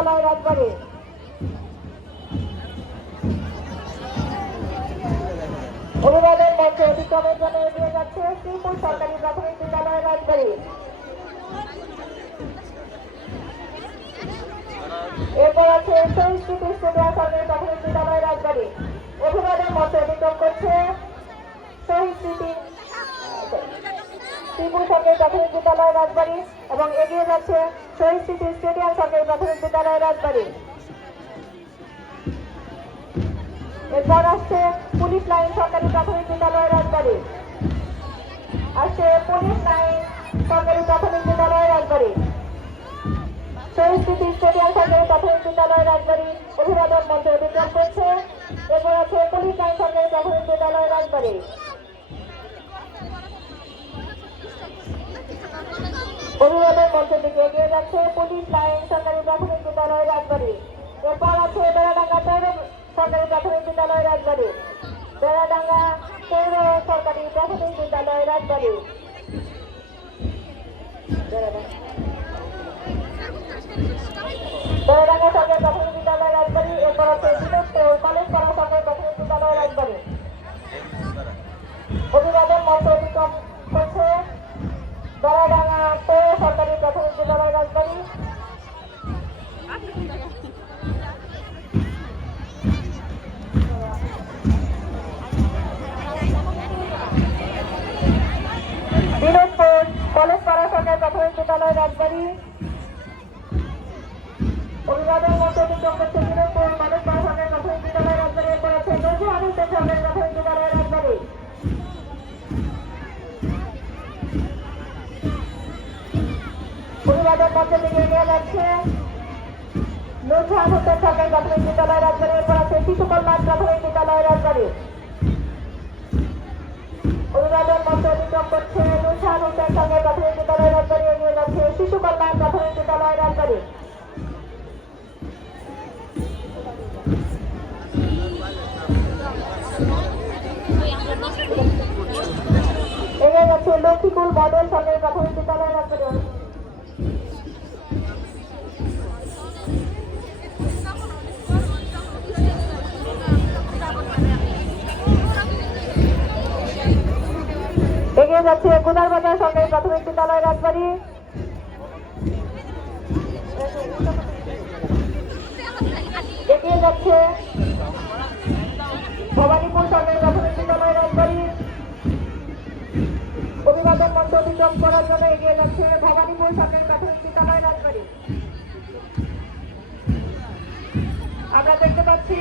বিদ্যালয় রাজবাড়ী। অভিভাবক মঞ্চে অতিক্রমের জন্য এগিয়ে যাচ্ছে শ্রীপুর সরকারি প্রাথমিক বিদ্যালয় রাজবাড়ী। এরপর আছে শহীদ স্মৃতি স্টেডিয়াম সরকারি প্রাথমিক বিদ্যালয় রাজবাড়ী। অভিভাবক মঞ্চে অতিক্রম করছে শহীদ স্মৃতি শ্রীপুর সরকারি প্রাথমিক বিদ্যালয় রাজবাড়ী এবং এগিয়ে যাচ্ছে শহীদ স্মৃতি স্টেডিয়াম সরকারি প্রাথমিক বিদ্যালয় রাজবাড়ী। এরপর আসছে পুলিশ লাইন সরকারি প্রাথমিক বিদ্যালয় রাজবাড়ী। আসছে পুলিশ লাইন সরকারি প্রাথমিক বিদ্যালয় রাজবাড়ী। শহীদ স্মৃতি স্টেডিয়াম সরকারি প্রাথমিক বিদ্যালয় রাজবাড়ী অভিভাবক মঞ্চে অতিক্রম করছে। এরপর আছে পুলিশ লাইন সরকারি প্রাথমিক বিদ্যালয় রাজবাড়ী। অভিভাবক মঞ্চ থেকে এগিয়ে যাচ্ছে পুলিশ লাইন সরকারি প্রাথমিক বিদ্যালয় রাজবাড়ী। এরপর আছে বেড়াডাঙ্গা পৌর সরকারি প্রাথমিক বিদ্যালয় রাজবাড়ী। বেড়াডাঙ্গা পৌর সরকারি প্রাথমিক বিদ্যালয় রাজবাড়ী। বেড়াডাঙ্গা সরকারি প্রাথমিক বিদ্যালয় রাজবাড়ী। এরপর আছে বিনোদপুর কলেজ পাড়া সরকারি প্রাথমিক বিদ্যালয় রাজবাড়ী। অভিভাবক মঞ্চ অতিক্রম করছে বেড়াডাঙ্গা পৌর সরকারি প্রাথমিক বিদ্যালয় রাজবাড়ী। বিনোদপুর কলেজ পাড়া সরকারি প্রাথমিক বিদ্যালয় রাজবাড়ী। অভিভাবক মঞ্চ অতিক্রম করছে বিনোদপুর কলেজ পাড়া সরকারি প্রাথমিক বিদ্যালয় রাজবাড়ী। এরপর আছে নজরুল আহমেদ সরকারি প্রাথমিক বিদ্যালয় রাজবাড়ী। অভিভাবক মঞ্চ থেকে এগিয়ে যাচ্ছে নজরুল আহমেদ সরকারি প্রাথমিক বিদ্যালয় রাজবাড়ী। এরপর আছে শিশু কল্যাণ প্রাথমিক বিদ্যালয় রাজবাড়ী। অভিভাবক মঞ্চ অতিক্রম করছে নজরুল আহমেদ সরকারি প্রাথমিক বিদ্যালয় রাজবাড়ী। এগিয়ে যাচ্ছে শিশু কল্যাণ প্রাথমিক বিদ্যালয় রাজবাড়ী। এগিয়ে যাচ্ছে লক্ষ্মীকুল মডেল সরকারি প্রাথমিক বিদ্যালয় রাজবাড়ী। এগিয়ে যাচ্ছে গুদারবাজার সরকারি প্রাথমিক বিদ্যালয় রাজবাড়ী। এগিয়ে যাচ্ছে ভবানীপুর সরকারি প্রাথমিক বিদ্যালয় রাজবাড়ী। অভিভাবক মঞ্চ অতিক্রম করার জন্য এগিয়ে যাচ্ছে ভবানীপুর সরকারি প্রাথমিক বিদ্যালয় রাজবাড়ী। আমরা দেখতে পাচ্ছি